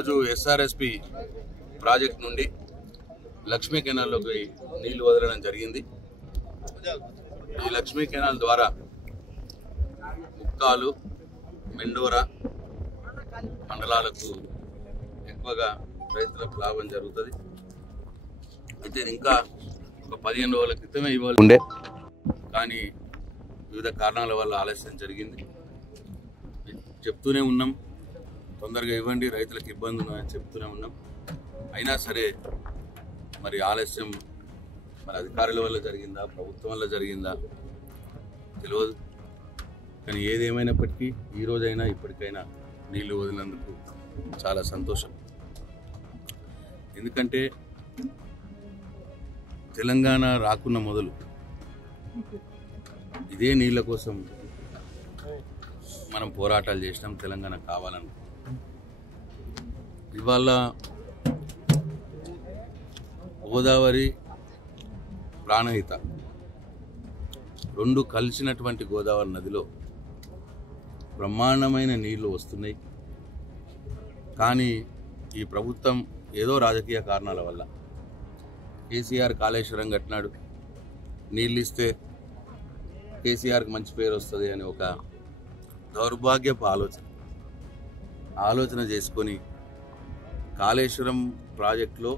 ఈరోజు SRSP project నుండి లక్ష్మీ కెనాల్లోకి నీళ్లు వదలడం జరిగింది. ఈ లక్ష్మీ కెనాల్ ద్వారా ముక్కాలు, మెండోరా మండలాలకు ఎక్కువగా రైతులకు లాభం జరుగుతుంది. అయితే ఇంకా ఒక 15 రోజుల క్రితమే ఇవ్వాలి ఉండే, కానీ వివిధ కారణాల వల్ల ఆలస్యం జరిగింది. చెప్తూనే ఉన్నాం, తొందరగా ఇవ్వండి, రైతులకు ఇబ్బంది ఉన్నాయని చెప్తూనే ఉన్నాం. అయినా సరే మరి ఆలస్యం మరి అధికారుల వల్ల జరిగిందా, ప్రభుత్వం వల్ల జరిగిందా తెలియదు. కానీ ఏదేమైనప్పటికీ ఈరోజైనా ఇప్పటికైనా నీళ్లు వదిలినందుకు చాలా సంతోషం. ఎందుకంటే తెలంగాణ రాకున్న మొదలు ఇదే నీళ్ళ కోసం మనం పోరాటాలు చేసినాం. తెలంగాణ కావాలను ఇవాళ గోదావరి, ప్రాణహిత రెండు కలిసినటువంటి గోదావరి నదిలో బ్రహ్మాండమైన నీళ్లు వస్తున్నాయి. కానీ ఈ ప్రభుత్వం ఏదో రాజకీయ కారణాల వల్ల కేసీఆర్ కాళేశ్వరం కట్టినాడు, నీళ్ళు ఇస్తే కేసీఆర్కి మంచి పేరు వస్తుంది అని ఒక దౌర్భాగ్యపు ఆలోచన చేసుకొని కాళేశ్వరం ప్రాజెక్టులో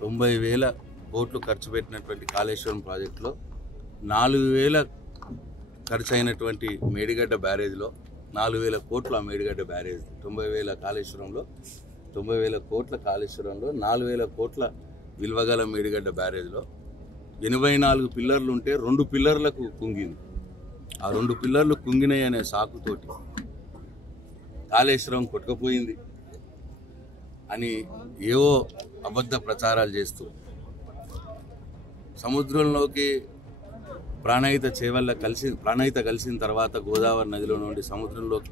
90,000 కోట్లు ఖర్చు పెట్టినటువంటి కాళేశ్వరం ప్రాజెక్టులో 4,000 ఖర్చు అయినటువంటి మేడిగడ్డ బ్యారేజ్లో 4,000 కోట్లు ఆ మేడిగడ్డ బ్యారేజ్ 90,000 కాళేశ్వరంలో 90,000 కోట్ల కాళేశ్వరంలో 4,000 కోట్ల విలువగల మేడిగడ్డ బ్యారేజ్లో 84 పిల్లర్లు ఉంటే 2 పిల్లర్లకు కుంగింది. ఆ 2 పిల్లర్లు కుంగినాయి అనే సాకుతోటి కాళేశ్వరం కొట్టుకుపోయింది అని ఏవో అబద్ధ ప్రచారాలు చేస్తూ సముద్రంలోకి ప్రాణహిత కలిసిన తర్వాత గోదావరి నదిలో నుండి సముద్రంలోకి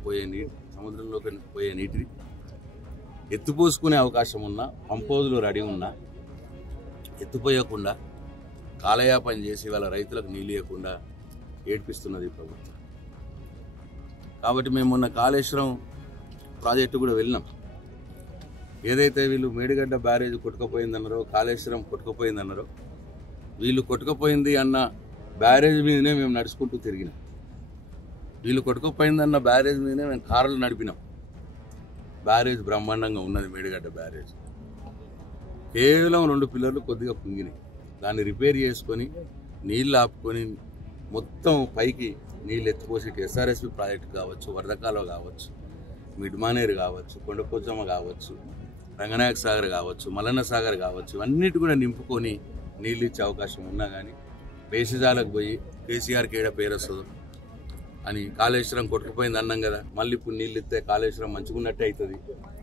పోయే నీటిని ఎత్తిపోసుకునే అవకాశం ఉన్నా, పంపోజులు రెడీ ఉన్నా ఎత్తిపోయకుండా కాలయాపన చేసి వాళ్ళ రైతులకు నీళ్ళు ఇవ్వకుండా ఏడ్పిస్తున్నది ప్రభుత్వం. కాబట్టి మేము మొన్న కాళేశ్వరం ప్రాజెక్టు కూడా వెళ్ళినాం. ఏదైతే వీళ్ళు మేడిగడ్డ బ్యారేజ్ కొట్టుకుపోయిందన్నారో, కాళేశ్వరం కొట్టుకుపోయిందన్నారో, వీళ్ళు కొట్టుకుపోయింది అన్న బ్యారేజ్ మీదనే మేము నడుచుకుంటూ తిరిగినాం. వీళ్ళు కొట్టుకుపోయిందన్న బ్యారేజ్ మీదనే మేము కార్లు నడిపినాం. బ్యారేజ్ బ్రహ్మాండంగా ఉన్నది మేడిగడ్డ బ్యారేజ్. కేవలం 2 పిల్లర్లు కొద్దిగా కుంగినాయి. దాన్ని రిపేర్ చేసుకొని నీళ్ళు ఆపుకొని మొత్తం పైకి నీళ్ళు ఎత్తిపోసి ఎస్ఆర్ఎస్పి ప్రాజెక్టు కావచ్చు, వరదకాలువ కావచ్చు, మిడ్మానేరు కావచ్చు, కొండపోచమ్మ కావచ్చు, రంగనాయక సాగర్ కావచ్చు, మల్లన్న సాగర్ కావచ్చు, అన్నిటి కూడా నింపుకొని నీళ్ళు ఇచ్చే అవకాశం ఉన్నా కానీ పేషజాలకు పోయి కేసీఆర్కి ఏడ పేరు వస్తుందో అని కాళేశ్వరం కొట్టుకుపోయింది అన్నాం కదా, మళ్ళీ ఇప్పుడు నీళ్ళు ఇస్తే కాళేశ్వరం మంచుకున్నట్టే అవుతుంది,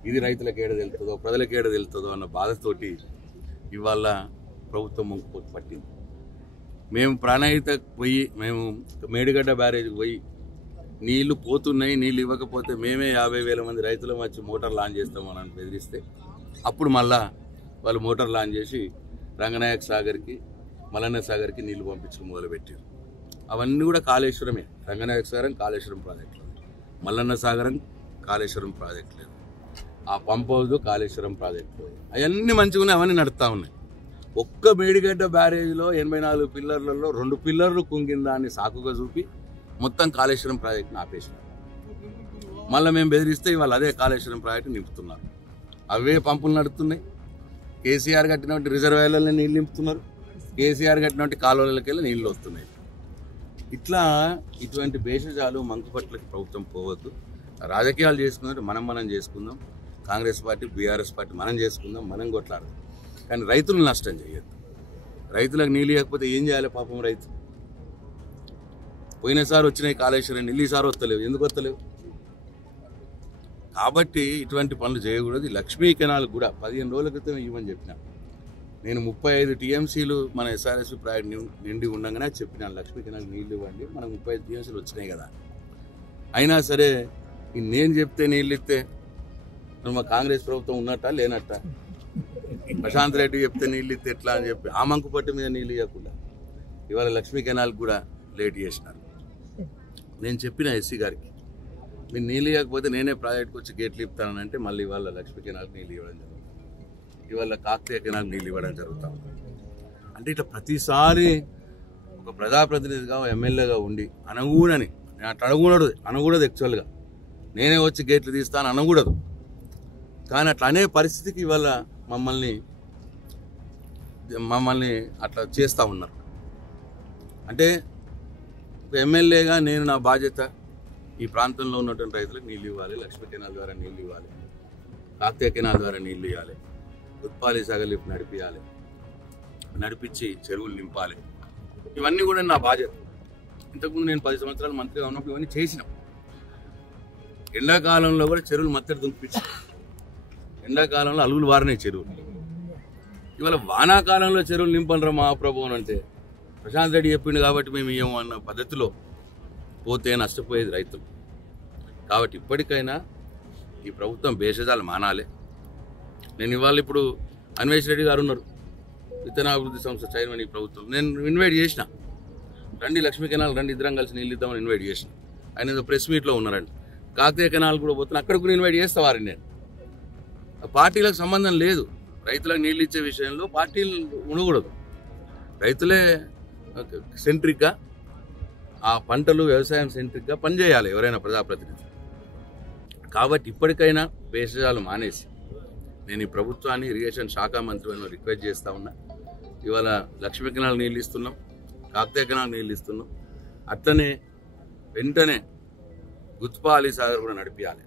ఇది రైతులకు ఏడ తెలుతుందో ప్రజలకు ఏడ తెలుతుందో అన్న బాధతోటి ఇవాళ ప్రభుత్వం ముందుకు పట్టింది. మేము ప్రాణహిత పోయి మేము మేడిగడ్డ బ్యారేజ్కి పోయి నీళ్లు పోతున్నాయి, నీళ్ళు ఇవ్వకపోతే మేమే 50,000 మంది రైతులు వచ్చి మోటార్ లాంచ్ చేస్తామని బెదిరిస్తే అప్పుడు మళ్ళా వాళ్ళు మోటార్ లాంచ్ చేసి రంగనాయక సాగర్కి, మల్లన్న సాగర్కి నీళ్లు పంపించడం మొదలుపెట్టారు. అవన్నీ కూడా కాళేశ్వరమే. రంగనాయక సాగరం కాళేశ్వరం ప్రాజెక్ట్ లేదు, మల్లన్న సాగరం కాళేశ్వరం ప్రాజెక్ట్ లేదు, ఆ పంప్ హౌస్ కాళేశ్వరం ప్రాజెక్ట్ లేదు. అవన్నీ మంచిగా ఉన్నాయి, అవన్నీ నడుస్తూ ఉన్నాయి. ఒక్క మేడిగడ్డ బ్యారేజ్లో 84 పిల్లర్లలో 2 పిల్లర్లు కుంగిన దాన్ని సాకుగా చూపి మొత్తం కాళేశ్వరం ప్రాజెక్టుని ఆపేసినారు. మళ్ళీ మేము బెదిరిస్తే ఇవాళ అదే కాళేశ్వరం ప్రాజెక్టు నింపుతున్నారు. అవే పంపులు నడుస్తున్నాయి. కేసీఆర్ కట్టినటువంటి రిజర్వాయర్లలో నీళ్ళు నింపుతున్నారు, కేసీఆర్ కట్టినటువంటి కాలువలకి వెళ్ళి నీళ్ళు వస్తున్నాయి. ఇట్లా ఇటువంటి భేషజాలు మంకుపట్లకి ప్రభుత్వం పోవద్దు. రాజకీయాలు చేసుకున్నట్టు మనం చేసుకుందాం. కాంగ్రెస్ పార్టీ, బీఆర్ఎస్ పార్టీ మనం చేసుకుందాం, మనం కొట్లాడదాం. కానీ రైతులను నష్టం చేయొద్దు. రైతులకు నీళ్ళు ఇవ్వకపోతే ఏం చేయాలి పాపం రైతు? పోయినసారి వచ్చినాయి కాళేశ్వరం నీళ్ళు, ఈసారి వస్తలేవు. ఎందుకు వస్తలేవు? కాబట్టి ఇటువంటి పనులు చేయకూడదు. లక్ష్మీ కెనాల్ కూడా 15 రోజుల క్రితం ఇవ్వని చెప్పిన నేను 35 టీఎంసీలు మన ఎస్ఆర్ఎస్పి ప్రాజెక్ట్ నిండి ఉండగానే చెప్పినాను, లక్ష్మీ కెనాల్ నీళ్ళు ఇవ్వండి, మనకు 35 టీఎంసీలు వచ్చినాయి కదా. అయినా సరే నేను చెప్తే నీళ్ళు ఇస్తే మా కాంగ్రెస్ ప్రభుత్వం ఉన్నట్ట లేనట్ట? ప్రశాంత్ రెడ్డి చెప్తే నీళ్ళు ఇస్తే ఎట్లా అని చెప్పి ఆ మంకుపట్టు మీద నీళ్ళు ఇవ్వకుండా ఇవాళ లక్ష్మీ కెనాల్ కూడా లేట్ చేసినారు. నేను చెప్పిన ఎస్సీ గారికి మీరు నీళ్ళు ఇవ్వకపోతే నేనే ప్రాజెక్ట్కి వచ్చి గేట్లు ఇస్తానంటే మళ్ళీ ఇవాళ లక్ష్మీ కెనాల్కి నీళ్ళు ఇవ్వడం జరుగుతుంది, ఇవాళ కాకతీయ కెనాల్కి నీళ్ళు ఇవ్వడం జరుగుతూ ఉంది. అంటే ఇట్లా ప్రతిసారి ఒక ప్రజాప్రతినిధిగా ఎమ్మెల్యేగా ఉండి అనకూడని, నేను అట్లా అనకూడదు యాక్చువల్గా, నేనే వచ్చి గేట్లు తీస్తాను అనకూడదు, కానీ అట్లా అనే పరిస్థితికి ఇవాళ మమ్మల్ని అట్లా చేస్తూ ఉన్నారు. అంటే ఒక ఎమ్మెల్యేగా నేను నా బాధ్యత ఈ ప్రాంతంలో ఉన్నటువంటి రైతులకు నీళ్ళు ఇవ్వాలి, లక్ష్మీ కెనాల్ ద్వారా నీళ్ళు ఇవ్వాలి, కాకతీయ కెనాల్ ద్వారా నీళ్ళు ఇవ్వాలి, ఉత్పాలి సాగర్ లిఫ్ట్ నడిపించి చెరువులు నింపాలి, ఇవన్నీ కూడా నా బాధ్యత. ఇంతకుముందు నేను 10 సంవత్సరాలు మంత్రిగా ఉన్నప్పుడు ఇవన్నీ చేసినాం. ఎండాకాలంలో కూడా చెరువులు మత్తడి దుంపించి, ఎండాకాలంలో అలుగులు వారినాయి చెరువులు. ఇవాళ వానాకాలంలో చెరువులు నింపనరా మహాప్రభు అని అంటే ప్రశాంత్ రెడ్డి చెప్పిండు కాబట్టి మేము ఇవ్వము అన్న పద్ధతిలో పోతే నష్టపోయేది రైతులు. కాబట్టి ఇప్పటికైనా ఈ ప్రభుత్వం భేషజాలు మానాలి. నేను ఇవాళ ఇప్పుడు అన్వేష్ రెడ్డి గారు ఉన్నారు, విత్తనాభివృద్ధి సంస్థ చైర్మన్ ఈ ప్రభుత్వం, నేను ఇన్వైట్ చేసిన, రండి లక్ష్మీ కెనాల్ రండి ఇద్దరం కలిసి నీళ్ళు ఇద్దామని ఇన్వైట్ చేసిన. ఆయన ఏదో ప్రెస్ మీట్లో ఉన్నారండి. కాకతీయ కెనాల్ కూడా పోతున్నా, అక్కడ కూడా ఇన్వైట్ చేస్తావారండి. నేను పార్టీలకు సంబంధం లేదు, రైతులకు నీళ్ళు ఇచ్చే విషయంలో పార్టీలు ఉండకూడదు, రైతులే సెంట్రిక్గా ఆ పంటలు వ్యవసాయం సెంట్రిక్గా పనిచేయాలి ఎవరైనా ప్రజాప్రతినిధి. కాబట్టి ఇప్పటికైనా భేషజాలు మానేసి నేను ఈ ప్రభుత్వాన్ని ఇరిగేషన్ శాఖ మంత్రిని రిక్వెస్ట్ చేస్తూ ఉన్నా. ఇవాళ లక్ష్మీ కెనాల్ నీళ్ళు ఇస్తున్నాం, కాకతీయ కెనాల్ నీళ్ళు ఇస్తున్నాం, అట్లనే వెంటనే గుత్పాలి సాగర్ కూడా నడిపించాలి.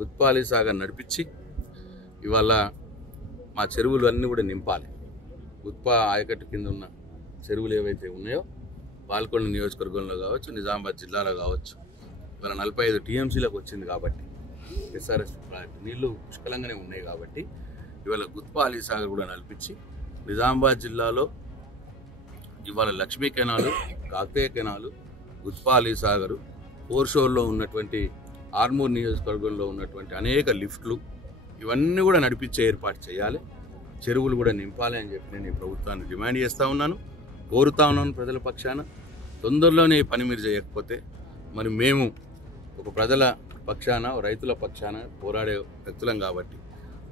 గుత్పాలి సాగర్ నడిపించి ఇవాళ మా చెరువులు అన్నీ కూడా నింపాలి. గుత్పా ఆయకట్టు కింద ఉన్న చెరువులు ఏవైతే ఉన్నాయో పాల్కొండ నియోజకవర్గంలో కావచ్చు, నిజామాబాద్ జిల్లాలో కావచ్చు, ఇవాళ 45 టీఎంసీలకు వచ్చింది కాబట్టి ఎస్ఆర్ఎస్ ప్రాజెక్టు నీళ్లు పుష్కలంగానే ఉన్నాయి కాబట్టి ఇవాళ గుత్పాలి సాగర్ కూడా నడిపించి నిజామాబాద్ జిల్లాలో ఇవాళ లక్ష్మీ కెనాలు, కాకతీయ కెనాలు, గుత్పాలి సాగరు, పోర్షోర్లో ఉన్నటువంటి ఆర్మూర్ నియోజకవర్గంలో ఉన్నటువంటి అనేక లిఫ్ట్లు ఇవన్నీ కూడా నడిపించే ఏర్పాటు చేయాలి, చెరువులు కూడా నింపాలి అని చెప్పి నేను ఈ ప్రభుత్వాన్ని డిమాండ్ చేస్తూ ఉన్నాను, కోరుతా ఉన్నాను. ప్రజల పక్షాన తొందరలోనే ఈ పని మీరు చేయకపోతే మరి మేము ఒక ప్రజల పక్షాన, రైతుల పక్షాన పోరాడే వ్యక్తులం కాబట్టి,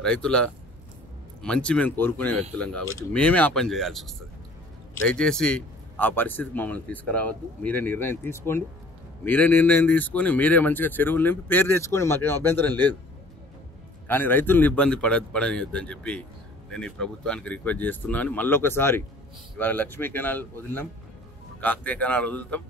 రైతుల మంచి మేము కోరుకునే వ్యక్తులం కాబట్టి మేమే ఆ పని చేయాల్సి వస్తుంది. దయచేసి ఆ పరిస్థితికి మమ్మల్ని తీసుకురావద్దు. మీరే నిర్ణయం తీసుకోండి, మీరే మంచిగా చెరువులు నింపి పేరు తెచ్చుకొని మాకేం అభ్యంతరం లేదు, కానీ రైతులను ఇబ్బంది పడనియొద్దని చెప్పి నేను ఈ ప్రభుత్వానికి రిక్వెస్ట్ చేస్తున్నాను. మళ్ళొకసారి ఇవాళ లక్ష్మీ కెనాల్ వదిలినాం, కాకతీయ కెనాల్ వదులుతాం,